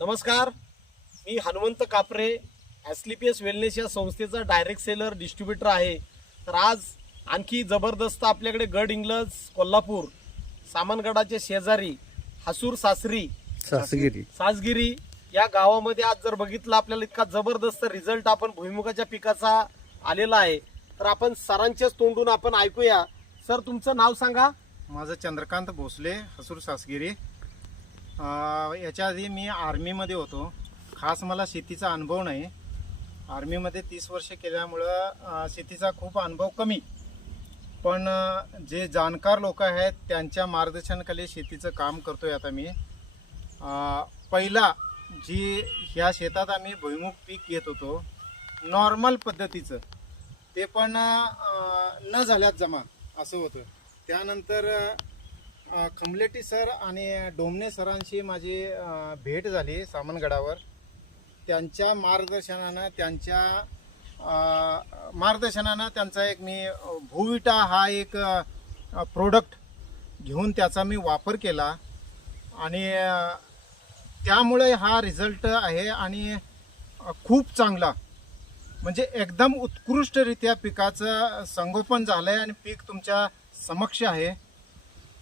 नमस्कार, मी हनुमंत कापरे, एसलीपीएस वेलनेस या संस्थेचा डायरेक्ट सेलर डिस्ट्रीब्युटर आहे. तर आज आणखी जबरदस्त आपल्याकडे गड इंग्लज कोल्हापूर सामनगडाच्या शेजारी हसूर सासगिरी या गावामध्ये आज जर बघितलं आपल्याला इतका जबरदस्त रिझल्ट आपण भुईमुगाच्या पिकाचा आलेला आहे. तर आपण सरांच्याच तोंडून आपण ऐकूया. सर, तुमचं नाव सांगा. माझं चंद्रकांत भोसले, हसूर सासगिरी. याच्या आधी मी आर्मीमध्ये होतो. खास मला शेतीचा अनुभव नाही. आर्मीमध्ये 30 वर्ष केल्यामुळं शेतीचा खूप अनुभव कमी. पण जे जाणकार लोक आहेत त्यांच्या मार्गदर्शनाखाली शेतीचं काम करतोय आता मी. पहिला जी ह्या शेतात आम्ही भुईमुग पीक घेत होतो नॉर्मल पद्धतीचं, ते पण न झाल्यात जमा असं होतं. त्यानंतर खंबलेटी सर आणि डोमणे सरांशी माझी भेट झाली सामनगडावर. त्यांच्या मार्गदर्शनानं त्यांचा एक मी भूविटा हा एक प्रोडक्ट घेऊन त्याचा मी वापर केला आणि त्यामुळे हा रिझल्ट आहे आणि खूप चांगला, म्हणजे एकदम उत्कृष्टरित्या पिकाचं संगोपन झालं आहे आणि पीक तुमच्या समक्ष आहे.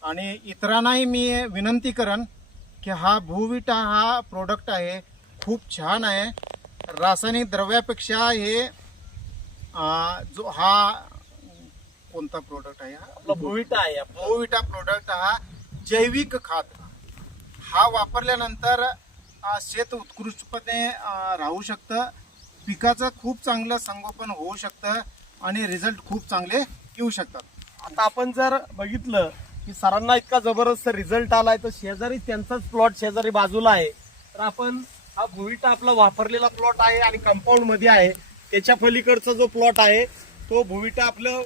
आणि इतरांनाही मी विनंती करेन की हा भूविटा हा प्रोडक्ट आहे, खूप छान आहे. रासायनिक द्रव्यापेक्षा हे जो हा कोणता प्रोडक्ट आहे, आपला भूविटा आहे. भूविटा प्रोडक्ट हा जैविक खत हा वापरल्यानंतर शेत उत्कृष्टपणे राहू शकतं, पिकाचं खूप चांगलं संगोपन होऊ शकतं आणि रिझल्ट खूप चांगले येऊ शकतात. आता आपण जर बघितलं की सरांना इतका जबरदस्त रिझल्ट आलाय, तर शेजारी त्यांचाच प्लॉट शेजारी बाजूला आहे. तर आपण हा भुविटा आपला वापरलेला प्लॉट आहे आणि कंपाऊंड मध्ये आहे. त्याच्या पलीकडचा जो प्लॉट आहे तो भुविटा आपलं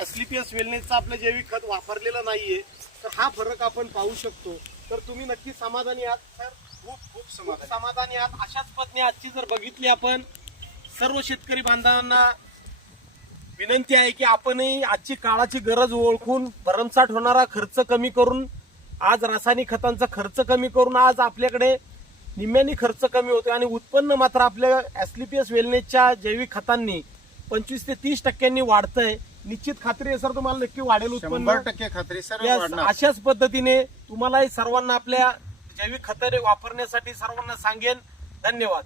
एसलीपीएस वेलनेसचा आपलं जैविक खत वापरलेलं नाहीये. तर हा फरक आपण पाहू शकतो. तर तुम्ही नक्की समाधानी आहात सर? खूप समाधानी आहात. अशाच पद्धतीने आजची जर बघितली आपण सर्व शेतकरी बांधवांना विनंती आहे की आपणही आजची काळाची गरज ओळखून भरमसाठ होणारा खर्च कमी करून, आज रासायनिक खतांचा खर्च कमी करून आज आपल्याकडे निम्म्यानी खर्च कमी होतो आणि उत्पन्न मात्र आपल्या एसलीपीएस वेलनेसच्या जैविक खतांनी 25 ते 30% वाढतंय. निश्चित खात्री आहे सर, तुम्हाला नक्की वाढेल उत्पन्न. 100% खात्री सर. अशाच पद्धतीने तुम्हालाही सर्वांना आपल्या जैविक खते वापरण्यासाठी सर्वांना सांगेन. धन्यवाद.